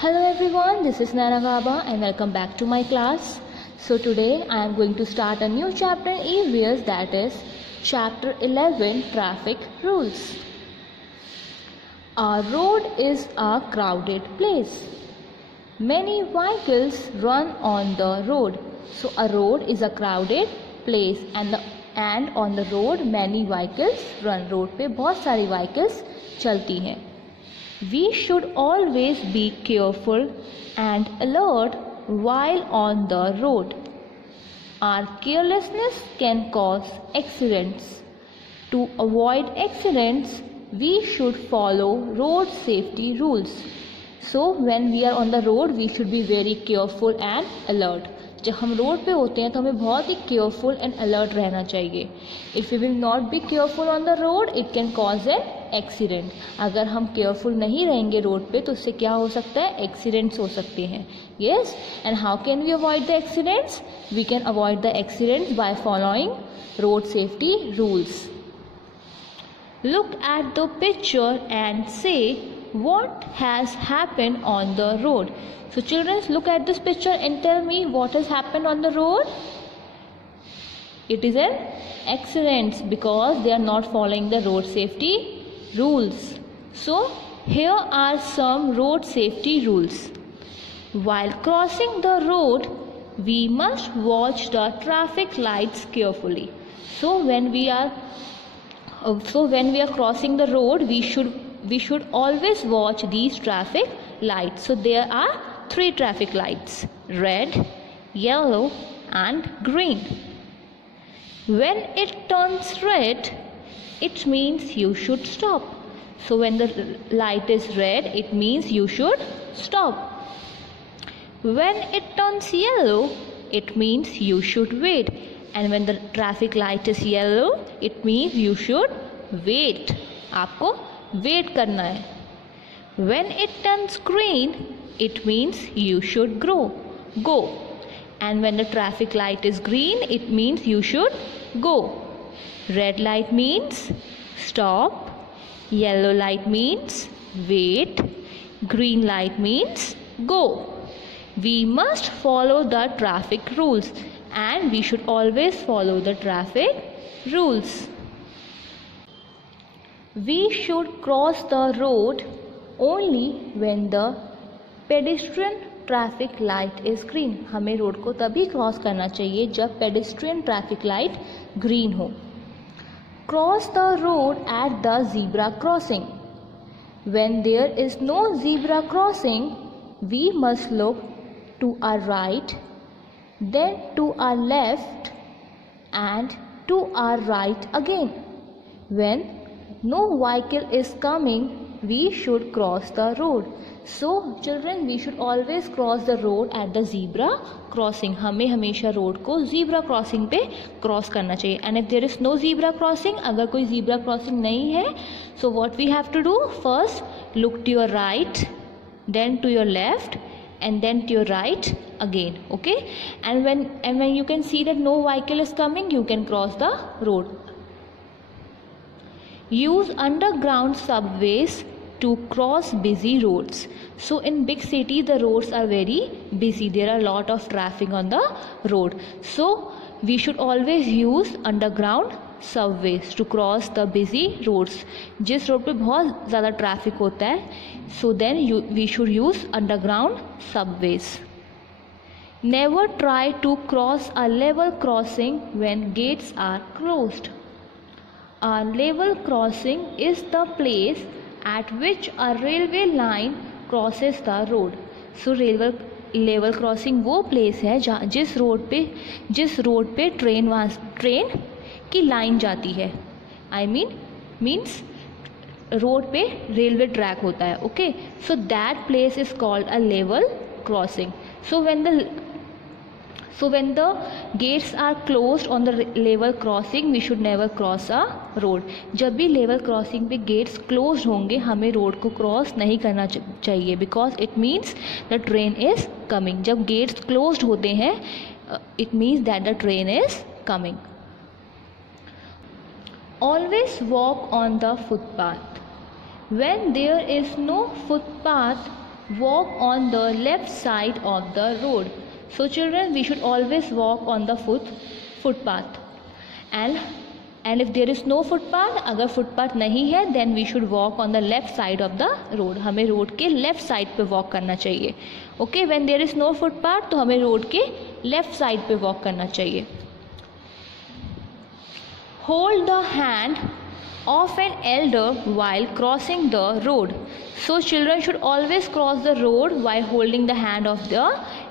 Hello everyone, this is Nana Gaba and welcome back to my class. So today I am going to start a new chapter in EVS, that is chapter 11, Traffic Rules. A road is a crowded place. Many vehicles run on the road. So a road is a crowded place and on the road many vehicles run. Road पे बहुत सारी vehicles चलती हैं. We should always be careful and alert while on the road. Our carelessness can cause accidents. To avoid accidents, we should follow road safety rules. So when we are on the road, we should be very careful and alert. जब हम road पे होते हैं तो हमें बहुत ही careful and alert रहना चाहिए. If you will not be careful on the road it can cause an accident. अगर हम केयरफुल नहीं रहेंगे रोड पे तो उससे क्या हो सकता है, एक्सीडेंट्स हो सकते हैं. Yes, and how can we avoid the accidents? We can avoid the accidents by following road safety rules. Look at the picture and say what has happened on the road. So children, look at this picture and tell me what has happened on the road. It is an accident because they are not following the road safety rules. So here are some road safety rules. While crossing the road, we must watch the traffic lights carefully. So when we are crossing the road, we should always watch these traffic lights. So there are 3 traffic lights: red, yellow and green. When it turns red, it means you should stop. So when the light is red, it means you should stop. When it turns yellow, it means you should wait. And when the traffic light is yellow, it means you should wait. आपको wait करना है. When it turns green, it means you should go. And when the traffic light is green, it means you should go. Red light means stop. Yellow light means wait. Green light means go. We must follow the traffic rules and we should always follow the traffic rules. We should cross the road only when the pedestrian traffic light is green. हमें road को तभी cross करना चाहिए जब pedestrian traffic light green हो. Cross the road at the zebra crossing. When there is no zebra crossing, we must look to our right, then to our left and to our right again. When no vehicle is coming, we should cross the road. So children, we should always cross the road at the zebra crossing. हमें हमेशा road को zebra crossing पे cross करना चाहिए. And if there is no zebra crossing, अगर कोई zebra crossing नहीं है, so what we have to do? First look to your right, then to your left and then to your right again. Okay, and when you can see that no vehicle is coming, you can cross the road. Use underground subways to cross busy roads. So in big cities the roads are very busy. There are a lot of traffic on the road. So we should always use underground subways to cross the busy roads. जिस road पे बहुत ज़्यादा traffic होता है, so then we should use underground subways. Never try to cross a level crossing when gates are closed. A level crossing is the place at which a railway line crosses the road. So level crossing वो place है जहाँ जिस road पे train की line जाती है. I means road पे railway track होता है. Okay, so that place is called a level crossing. So when the gates are closed on the level crossing, we should never cross a road. जब भी level crossing पे gates closed होंगे, हमें road को cross नहीं करना चाहिए because it means the train is coming. जब gates closed होते हैं, it means that the train is coming. Always walk on the footpath. When there is no footpath, walk on the left side of the road. So children, we should always walk on the footpath. And if there is no footpath, अगर footpath नहीं है, then we should walk on the left side of the road. हमें road के left side पे walk करना चाहिए. Okay, when there is no footpath, तो हमें road के left side पे walk करना चाहिए. Hold the hand of an elder while crossing the road. So children should always cross the road while holding the hand of the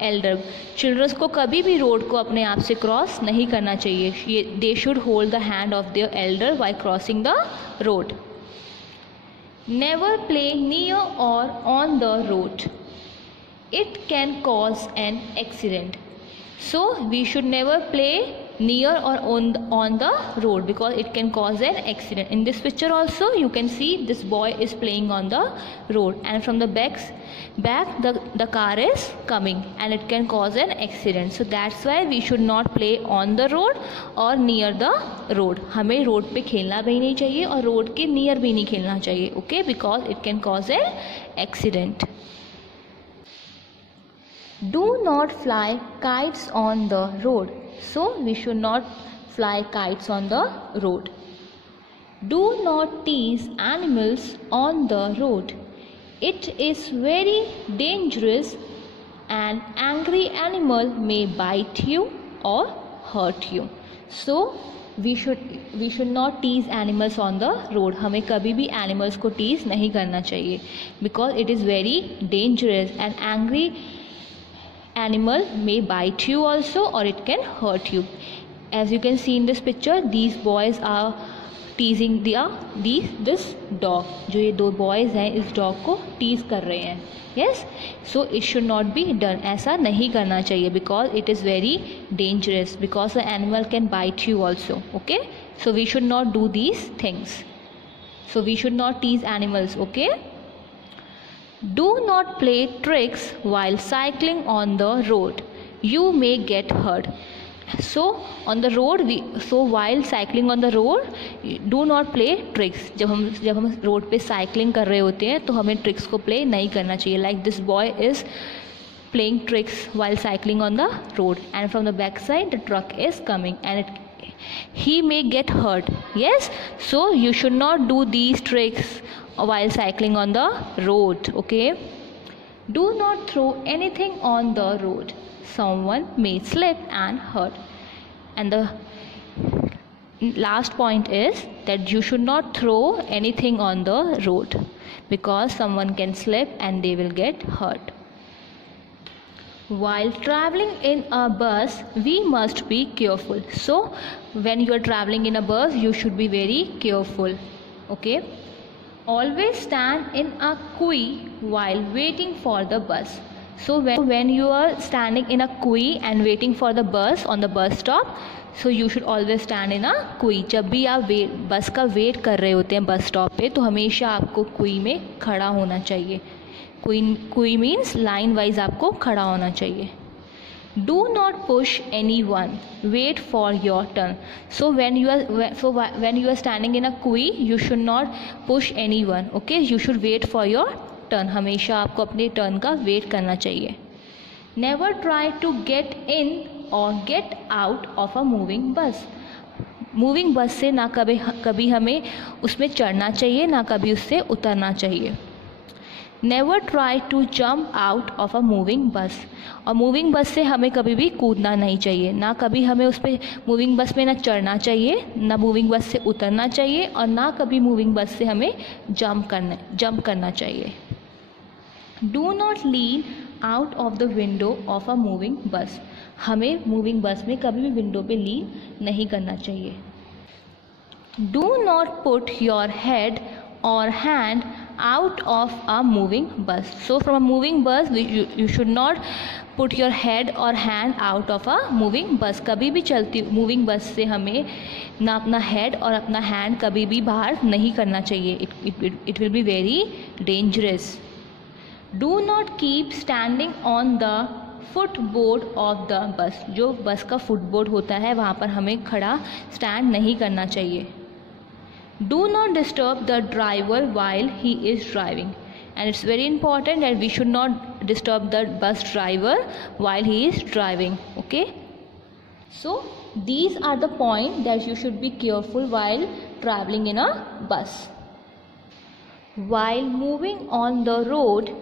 elder. Children को कभी भी road को अपने आप से cross नहीं करना चाहिए. They should hold the hand of their elder while crossing the road. Never play near or on the road. It can cause an accident. So we should never play near or on the road because it can cause an accident. In this picture also you can see this boy is playing on the road, and from the back the car is coming and it can cause an accident. So that's why we should not play on the road or near the road. हमें road पे खेलना भी नहीं चाहिए और road के near भी नहीं खेलना चाहिए. Okay, because it can cause an accident. Do not fly kites on the road. So we should not fly kites on the road. Do not tease animals on the road. It is very dangerous. An angry animal may bite you or hurt you. So we should not tease animals on the road. हमें कभी भी animals को tease नहीं करना चाहिए because it is very dangerous. An angry animal may bite you also or it can hurt you. As you can see in this picture, these boys are teasing this dog. जो ये दो boys हैं इस dog को tease कर रहे हैं. Yes, so it should not be done. ऐसा नहीं करना चाहिए because it is very dangerous, because the animal can bite you also. Okay, so we should not do these things. So we should not tease animals. Okay. Do not play tricks while cycling on the road. You may get hurt. So on the road while cycling on the road, do not play tricks. जब हम road पे cycling कर रहे होते हैं तो हमें tricks को play नहीं करना चाहिए. Like this boy is playing tricks while cycling on the road, and from the back side the truck is coming and he may get hurt. Yes, so you should not do these tricks while cycling on the road. Okay, do not throw anything on the road. Someone may slip and hurt. And the last point is that you should not throw anything on the road because someone can slip and they will get hurt. While traveling in a bus, we must be careful. So when you are traveling in a bus, you should be very careful. Okay, always stand in a queue while waiting for the bus. So when you are standing in a queue and waiting for the bus on the bus stop, so you should always stand in a queue. जब भी आप बस का wait कर रहे होते हैं bus stop पे, तो हमेशा आपको क्यू में खड़ा होना चाहिए. क्यू मीन्स लाइन वाइज आपको खड़ा होना चाहिए. Do not push anyone. Wait for your turn. So when you are standing in a queue, you should not push anyone. Okay, you should wait for your turn. हमेशा आपको अपने turn का wait करना चाहिए. Never try to get in or get out of a moving bus. Moving बस से ना कभी हमें उसमें चढ़ना चाहिए ना कभी उससे उतरना चाहिए. Never try to jump out of a moving bus. और मूविंग बस से हमें कभी भी कूदना नहीं चाहिए. ना कभी हमें उस पर मूविंग बस में ना चढ़ना चाहिए, ना मूविंग बस से उतरना चाहिए, और ना कभी मूविंग बस से हमें जंप करना चाहिए. Do not lean out of the window of a moving बस. हमें मूविंग बस में कभी भी विंडो पे लीन नहीं करना चाहिए. Do not put your head or hand out of a moving bus. So from a moving bus you should not put your head or hand out of a moving bus. कभी भी चलती moving बस से हमें ना अपना head और अपना हैंड कभी भी बाहर नहीं करना चाहिए. It will be very dangerous. Do not keep standing on the footboard of the bus. जो बस का फुटबोर्ड होता है वहाँ पर हमें खड़ा स्टैंड नहीं करना चाहिए. Do not disturb the driver while he is driving. and it's very important that we should not disturb the bus driver while he is driving. Okay, so these are the points that you should be careful while traveling in a bus. While moving on the road,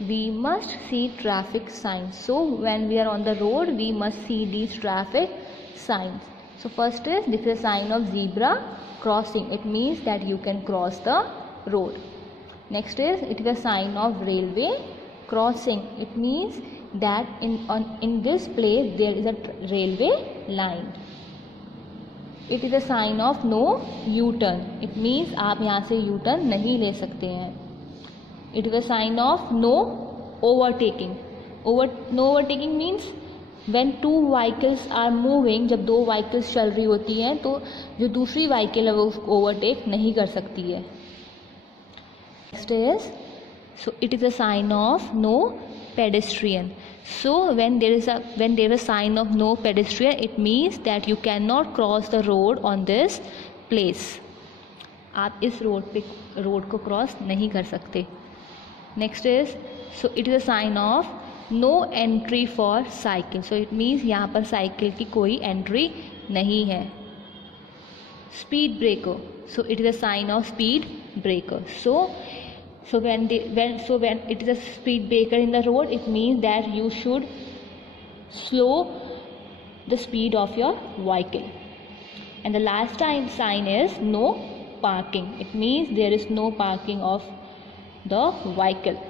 we must see traffic signs. So when we are on the road, we must see these traffic signs. So first is, this is a sign of zebra crossing. It means that you can cross the road. Next is, it is a sign of railway crossing. It means that in this place there is a railway line. It is a sign of no U-turn. It means आप यहाँ से U-turn नहीं ले सकते हैं. It is a sign of no overtaking. No overtaking means when two vehicles are moving, जब दो vehicles चल रही होती हैं तो जो दूसरी vehicle है वो उसको overtake नहीं कर सकती है. Next is, so it is a sign of no pedestrian. So when there is a sign of no pedestrian, it means that you cannot cross the road on this place. आप इस road को cross नहीं कर सकते. Next is, so it is a sign of no entry for cycle. So it means यहाँ पर cycle की कोई एंट्री नहीं है. Speed breaker. So it is a sign of speed breaker. So when it is a speed breaker in the road, it means that you should slow the speed of your vehicle. And the last sign is no parking. It means there is no parking of the vehicle.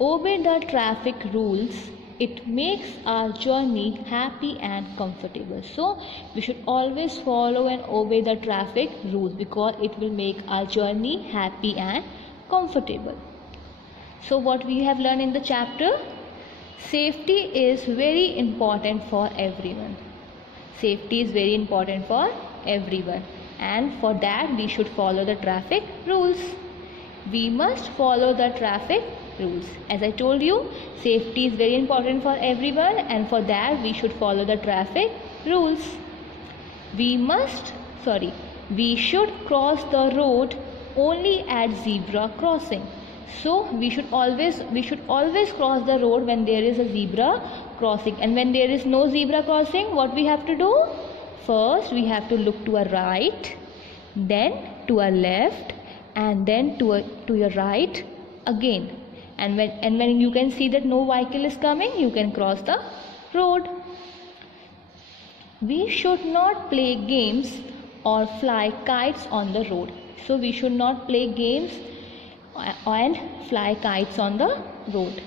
Obey the traffic rules. It makes our journey happy and comfortable. So we should always follow and obey the traffic rules because it will make our journey happy and comfortable. So what we have learned in the chapter, safety is very important for everyone. Safety is very important for everyone, and for that we should follow the traffic rules. We must follow the traffic rules. As I told you, safety is very important for everyone, and for that we should follow the traffic rules. We should cross the road only at zebra crossing. So we should always cross the road when there is a zebra crossing. And when there is no zebra crossing, what we have to do? First we have to look to a right, then to a left, and then to your right again. And when you can see that no vehicle is coming, you can cross the road. We should not play games or fly kites on the road. So we should not play games and fly kites on the road.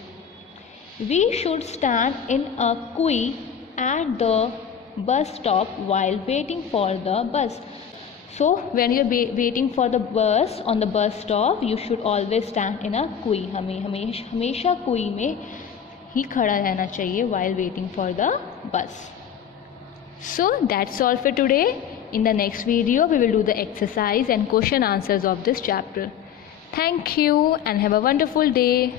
We should stand in a queue at the bus stop while waiting for the bus. So when you are waiting for the bus on the bus stop, you should always stand in a queue. हमेशा queue में ही खड़ा रहना चाहिए while waiting for the bus. So that's all for today. In the next video, we will do the exercise and question answers of this chapter. Thank you and have a wonderful day.